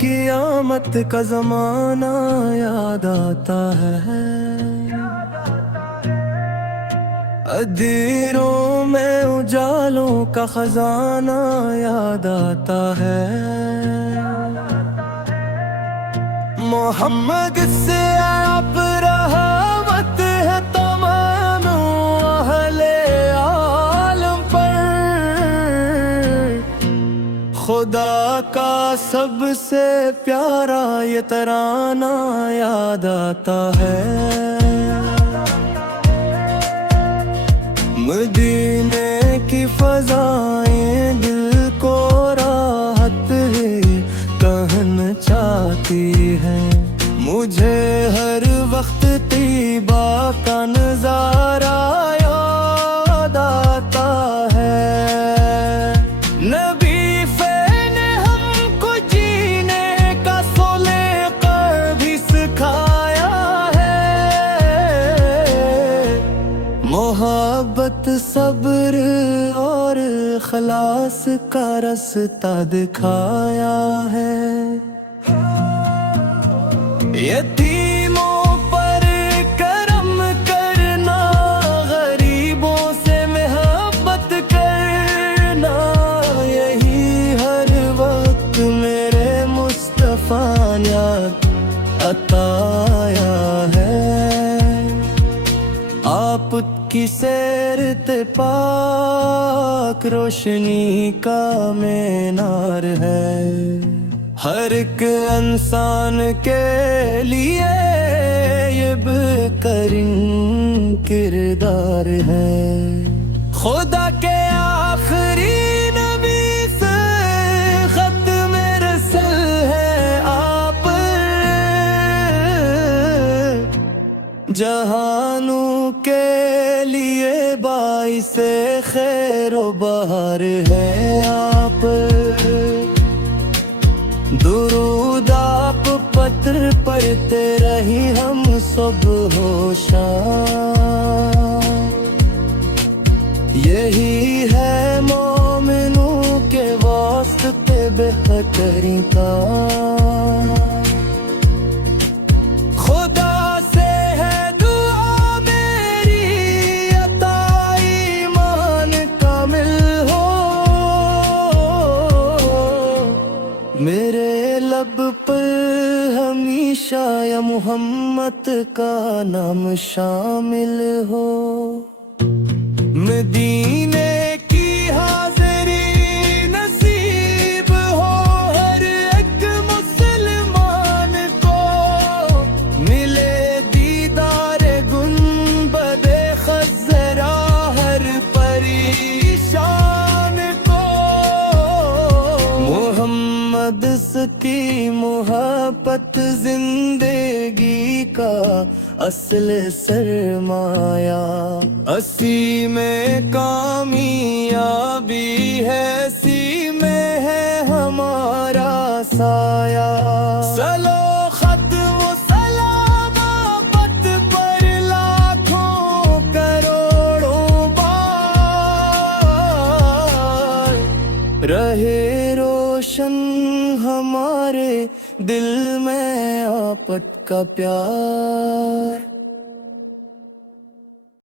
قیامت کا زمانہ یاد آتا ہے، اندھیروں میں اجالوں کا خزانہ یاد آتا ہے۔ محمد سے آپ رحمت ہے تمام اہل عالم پر، خدا کا سب سے پیارا یہ ترانہ یاد آتا ہے۔ مدینے کی فضائیں دل کو راحت کہنا چاہتی ہیں، مجھے ہر وقت طیبہ کا نظارہ یاد آتا ہے۔ نبی نے ہم کو جینے کا سلیقہ بھی سکھایا ہے، محبت صبر اور اخلاص کا رستہ دکھایا ہے۔ یتیموں پر کرم کرنا، غریبوں سے محبت کرنا، یہی ہر وقت میرے مصطفیٰ نے عطایا ہے۔ آپ کی سیرت پاک روشنی کا مینار ہے، ہر ایک انسان کے لیے یہ بہترین کردار ہے۔ خدا کے آخری نبی سے ختم رسل ہے آپ، جہانوں کے لیے باعث خیر و بہار ہے آپ۔ درود آپ پتر پڑھتے رہی ہم صبح و شام، یہی ہے مومنوں کے واسطے بہترین کام۔ خدا سے ہے دعا میری عطا ایمان کامل ہو، میرے لب پر ہمیشہ یا محمد کا نام شامل ہو۔ مدینے کی حاضری نصیب ہو ہر ایک مسلمان کو، ملے دیدار گنبد خضرا ہر پریشان کو۔ محمد کی محبت زندگی کا اصل سرمایہ، اسی میں کامیابی ہے، اسی میں ہے ہمارا سایہ۔ سلو ختم و سلام آفت پر لاکھوں کروڑوں بار، رہے روشن ہمارے دل میں آپت کا پیار۔